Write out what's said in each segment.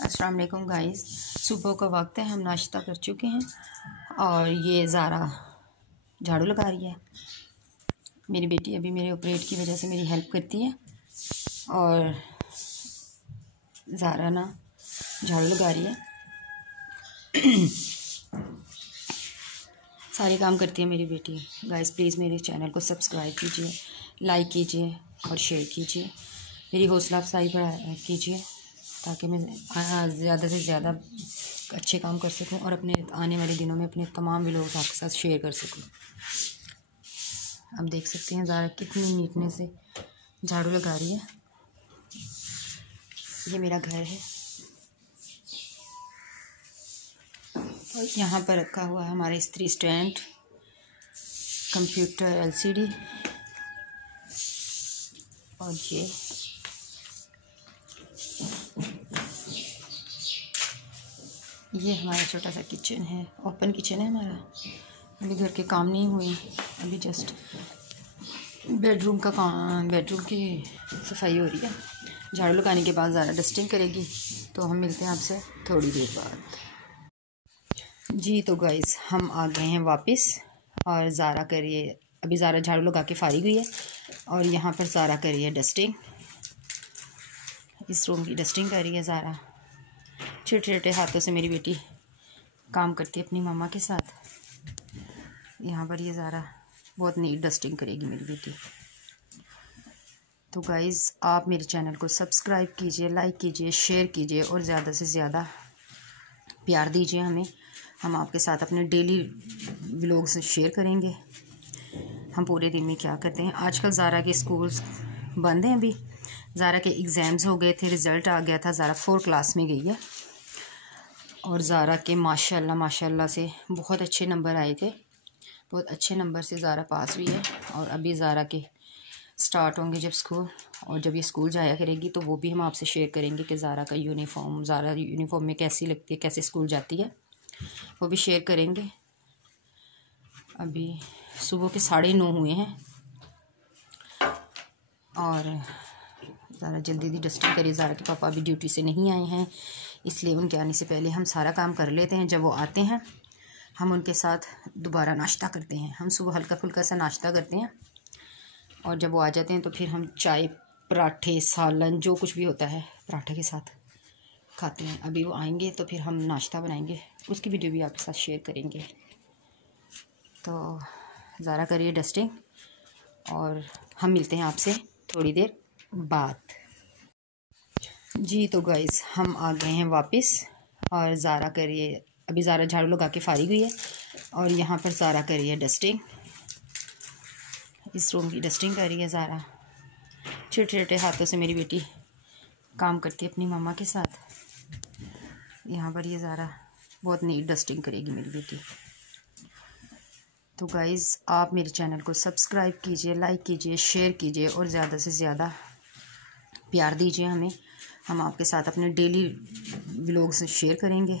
अस्सलाम वालेकुम गाइस, सुबह का वक्त है। हम नाश्ता कर चुके हैं और ये ज़ारा झाड़ू लगा रही है। मेरी बेटी अभी मेरे ऑपरेट की वजह से मेरी हेल्प करती है और ज़ारा ना झाड़ू लगा रही है। सारे काम करती है मेरी बेटी। गाइस प्लीज़ मेरे चैनल को सब्सक्राइब कीजिए, लाइक कीजिए और शेयर कीजिए। मेरी हौसला अफजाई कीजिए ताकि मैं ज़्यादा से ज़्यादा अच्छे काम कर सकूं और अपने आने वाले दिनों में अपने तमाम व्लॉग्स आपके साथ शेयर कर सकूं। आप देख सकते हैं ज़ारा कितनी नीटनेस से झाड़ू लगा रही है। ये मेरा घर है और यहाँ पर रखा हुआ है हमारा इस्त्री स्टैंड, कंप्यूटर एलसीडी और ये हमारा छोटा सा किचन है। ओपन किचन है हमारा। अभी घर के काम नहीं हुए, अभी जस्ट बेडरूम की सफाई हो रही है। झाड़ू लगाने के बाद ज़्यादा डस्टिंग करेगी, तो हम मिलते हैं आपसे थोड़ी देर बाद। जी तो गाइस हम आ गए हैं वापस और ज़ारा करिए, अभी ज़ारा झाड़ू लगा के फारिग हुई है और यहाँ पर ज़ारा करिए डस्टिंग। इस रूम की डस्टिंग कर रही है ज़ारा। छोटे छोटे हाथों से मेरी बेटी काम करती है अपनी मम्मा के साथ। यहाँ पर ये ज़ारा बहुत नीट डस्टिंग करेगी मेरी बेटी। तो गाइज़ आप मेरे चैनल को सब्सक्राइब कीजिए, लाइक कीजिए, शेयर कीजिए और ज़्यादा से ज़्यादा प्यार दीजिए हमें। हम आपके साथ अपने डेली व्लॉग्स शेयर करेंगे। हम पूरे दिन में क्या करते हैं। आजकल ज़ारा के स्कूल्स बंद हैं। अभी ज़ारा के एग्ज़ाम्स हो गए थे, रिज़ल्ट आ गया था। ज़ारा 4th क्लास में गई है और ज़ारा के माशाल्लाह से बहुत अच्छे नंबर आए थे। बहुत अच्छे नंबर से ज़ारा पास हुई है और अभी ज़ारा के स्टार्ट होंगे जब स्कूल, और जब ये स्कूल जाया करेगी तो वो भी हम आपसे शेयर करेंगे कि ज़ारा का यूनिफॉर्म, ज़ारा यूनिफॉर्म में कैसी लगती है, कैसे स्कूल जाती है, वो भी शेयर करेंगे। अभी सुबह के 9:30 हुए हैं और ज़ारा जल्दी डस्टिंग करी। ज़ारा के पापा अभी ड्यूटी से नहीं आए हैं, इसलिए उनके आने से पहले हम सारा काम कर लेते हैं। जब वो आते हैं हम उनके साथ दोबारा नाश्ता करते हैं। हम सुबह हल्का फुल्का सा नाश्ता करते हैं और जब वो आ जाते हैं तो फिर हम चाय, पराठे, सालन, जो कुछ भी होता है पराठे के साथ खाते हैं। अभी वो आएंगे तो फिर हम नाश्ता बनाएंगे, उसकी वीडियो भी आपके साथ शेयर करेंगे। तो ज़ारा करिए डस्टिंग और हम मिलते हैं आपसे थोड़ी देर बाद। जी तो गाइस हम आ गए हैं वापस और ज़ारा करिए, अभी ज़ारा झाड़ू लगा के फारिग हुई है और यहाँ पर ज़ारा करिए डस्टिंग। इस रूम की डस्टिंग कर रही है ज़ारा। छोटे छोटे हाथों से मेरी बेटी काम करती है अपनी मम्मा के साथ। यहाँ पर ये ज़ारा बहुत नीट डस्टिंग करेगी मेरी बेटी। तो गाइज़ आप मेरे चैनल को सब्सक्राइब कीजिए, लाइक कीजिए, शेयर कीजिए और ज़्यादा से ज़्यादा प्यार दीजिए हमें। हम आपके साथ अपने डेली व्लॉग्स शेयर करेंगे।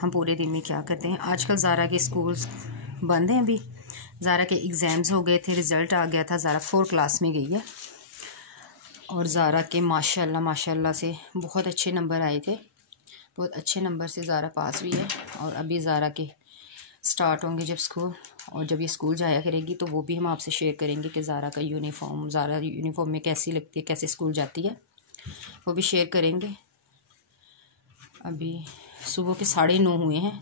हम पूरे दिन में क्या करते हैं। आजकल ज़ारा के स्कूल्स बंद हैं। अभी ज़ारा के एग्ज़ाम्स हो गए थे, रिज़ल्ट आ गया था। ज़ारा 4th क्लास में गई है और ज़ारा के माशाल्लाह से बहुत अच्छे नंबर आए थे। बहुत अच्छे नंबर से ज़ारा पास हुई है और अभी ज़ारा के स्टार्ट होंगे जब स्कूल, और जब ये स्कूल जाया करेगी तो वो भी हम आपसे शेयर करेंगे कि ज़ारा का यूनिफॉर्म, ज़ारा यूनिफॉर्म में कैसी लगती है, कैसे स्कूल जाती है, वो भी शेयर करेंगे। अभी सुबह के 9:30 हुए हैं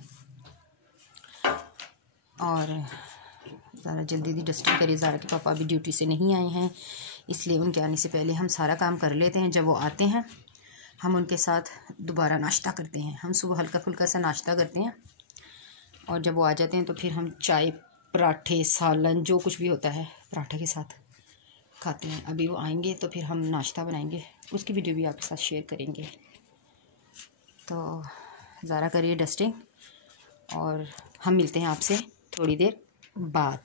और ज़ारा जल्दी डस्टिंग करी। ज़ारा के पापा अभी ड्यूटी से नहीं आए हैं, इसलिए उनके आने से पहले हम सारा काम कर लेते हैं। जब वो आते हैं हम उनके साथ दोबारा नाश्ता करते हैं। हम सुबह हल्का फुल्का सा नाश्ता करते हैं और जब वो आ जाते हैं तो फिर हम चाय, पराठे, सालन, जो कुछ भी होता है पराठे के साथ खाते हैं। अभी वो आएंगे तो फिर हम नाश्ता बनाएंगे, उसकी वीडियो भी आपके साथ शेयर करेंगे। तो ज़ारा करिए डस्टिंग और हम मिलते हैं आपसे थोड़ी देर बाद।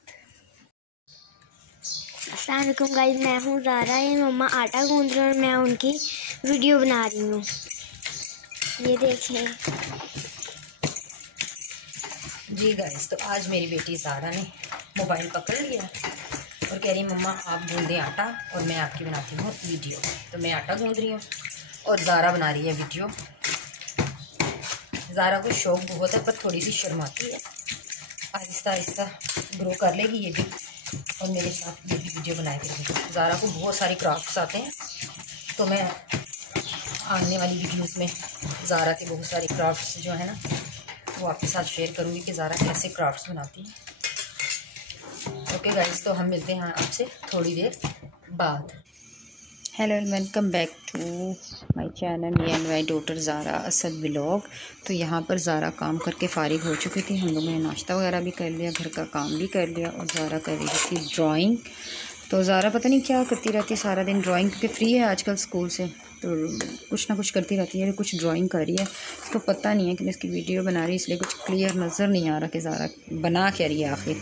अस्सलाम वालेकुम गाइस, मैं हूँ ज़ारा। ये मम्मा आटा गूंद रही हैं और मैं उनकी वीडियो बना रही हूँ। ये देखें। जी गाइस तो आज मेरी बेटी ज़ारा ने मोबाइल पकड़ लिया और कह रही मम्मा आप गूंदें आटा और मैं आपकी बनाती हूँ वीडियो। तो मैं आटा गूंद रही हूँ और ज़ारा बना रही है वीडियो। ज़ारा को शौक बहुत है पर थोड़ी सी शर्माती है। आहिस्ता आहिस्ता ग्रो कर लेगी ये भी और मेरे साथ ये भी वीडियो बनाया करेगी। ज़ारा को बहुत सारे क्राफ्ट्स आते हैं, तो मैं आने वाली वीडियोस में ज़ारा के बहुत सारे क्राफ्ट्स जो है ना वो आपके साथ शेयर करूँगी कि ज़ारा कैसे क्राफ्ट्स बनाती है। ओके गाइस, तो हम मिलते हैं आपसे थोड़ी देर बाद। Hello and welcome back to my channel me and my daughter Zara Asad vlog. तो यहाँ पर ज़ारा काम करके फ़ारिग हो चुकी थी। हम लोगों ने नाश्ता वगैरह भी कर लिया, घर का काम भी कर लिया और ज़ारा कर रही थी ड्राइंग। तो ज़ारा पता नहीं क्या करती रहती है सारा दिन ड्राइंग, क्योंकि फ्री है आजकल स्कूल से, तो कुछ ना कुछ करती रहती है। कुछ ड्राइंग कर रही है, इसको पता नहीं है कि मैं इसकी वीडियो बना रही, इसलिए कुछ क्लियर नज़र नहीं आ रहा कि ज़ारा बना क्या रही है आखिर।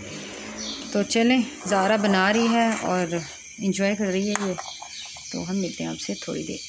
तो चलें, ज़ारा बना रही है और इंजॉय कर रही है ये। तो हम मिलते हैं आपसे थोड़ी देर।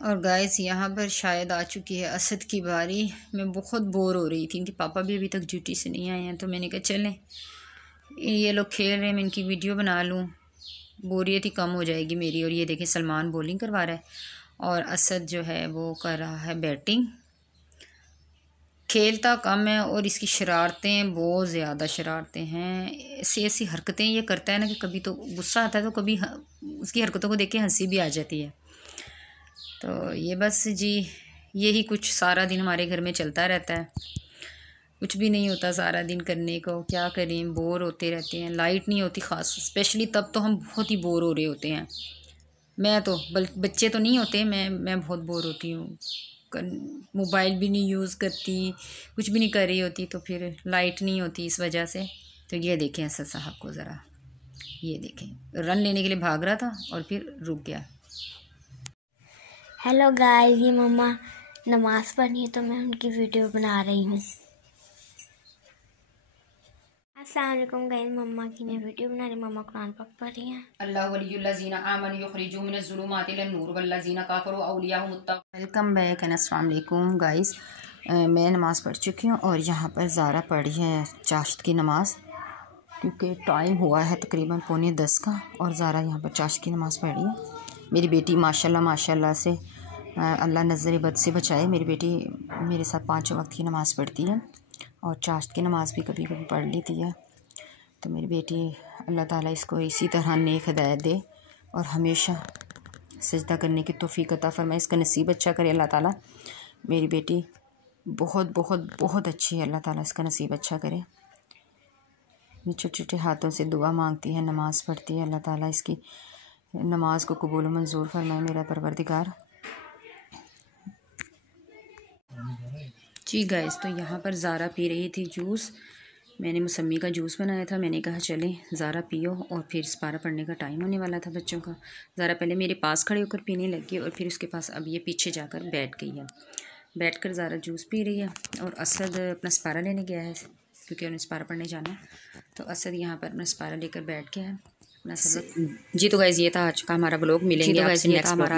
और गाइस यहाँ पर शायद आ चुकी है असद की बारी। मैं बहुत बोर हो रही थी, इनके पापा भी अभी तक ड्यूटी से नहीं आए हैं, तो मैंने कहा चलें ये लोग खेल रहे हैं, मैं इनकी वीडियो बना लूँ, बोरियत ही कम हो जाएगी मेरी। और ये देखें सलमान बॉलिंग करवा रहा है और असद जो है वो कर रहा है बैटिंग। खेलता कम है और इसकी शरारतें बहुत ज़्यादा शरारतें हैं। ऐसी ऐसी हरकतें ये करता है ना कि कभी तो गुस्सा आता है तो कभी उसकी हरकतों को देख के हंसी भी आ जाती है। तो ये बस जी यही कुछ सारा दिन हमारे घर में चलता रहता है, कुछ भी नहीं होता सारा दिन करने को, क्या करें, बोर होते रहते हैं। लाइट नहीं होती ख़ास स्पेशली, तब तो हम बहुत ही बोर हो रहे होते हैं। मैं तो बच्चे तो नहीं होते, मैं बहुत बोर होती हूँ। मोबाइल भी नहीं यूज़ करती, कुछ भी नहीं कर रही होती, तो फिर लाइट नहीं होती इस वजह से। तो ये देखें असद साहब को ज़रा, ये देखें रन लेने के लिए भाग रहा था और फिर रुक गया। हेलो गाइस, ये मम्मा नमाज़ पढ़ी है तो मैं उनकी वीडियो बना रही हूँ। अस्सलाम वालेकुम गाइस, मम्मा की मैं वीडियो बना रही हूँ। मम्मा कुरान पाक पढ़ रही हैं। अल्लाहु वलियुल्लज़ीना आमनु युखरिजू मिनज़्ज़ुलूमाति इलन-नूर वल्लज़ीना काफ़रू औलियाहुम मुत्तक़ून। वेलकम बैक एंड अस्सलाम वालेकुम गाइस। मैं नमाज़ पढ़ चुकी हूँ और यहाँ पर ज़ारा पढ़ी है चाश्त की नमाज़, क्योंकि टाइम हुआ है तकरीबन 9:45 का और ज़ारा यहाँ पर चाश्त की नमाज़ पढ़ रही है। मेरी बेटी माशाल्लाह माशाल्लाह से अल्लाह नज़र बद से बचाए। मेरी बेटी मेरे साथ 5 वक्त की नमाज़ पढ़ती है और चाश्त की नमाज़ भी कभी कभी पढ़ लेती है। तो मेरी बेटी अल्लाह ताला इसको इसी तरह नेक हिदायत दे और हमेशा सजदा करने की तौफीक अता फरमाए, इसका नसीब अच्छा करे अल्लाह ताला। मेरी बेटी बहुत बहुत बहुत अच्छी है, अल्लाह ताला इसका नसीब अच्छा करे। छोटे छोटे हाथों से दुआ मांगती है, नमाज़ पढ़ती है, अल्लाह ताला इसकी नमाज को कबूल मंजूर फरमाए मेरा परवरदिगार। जी गाइस, तो यहाँ पर ज़ारा पी रही थी जूस। मैंने मौसमी का जूस बनाया था। मैंने कहा चलें ज़ारा पियो, और फिर पारा पढ़ने का टाइम होने वाला था बच्चों का। ज़ारा पहले मेरे पास खड़े होकर पीने लगी और फिर उसके पास अब ये पीछे जाकर बैठ गई है। बैठकर ज़ारा जूस पी रही है और असद अपना सपारा लेने गया है, क्योंकि उन्हें सपारा पढ़ने जाना है। तो असद यहाँ पर अपना सपारा लेकर बैठ गया है अपना सबक। जी तो गाइस, ये था आज का हमारा ब्लॉग। मिलेंगे आपसे नेक्स्ट ब्लॉग।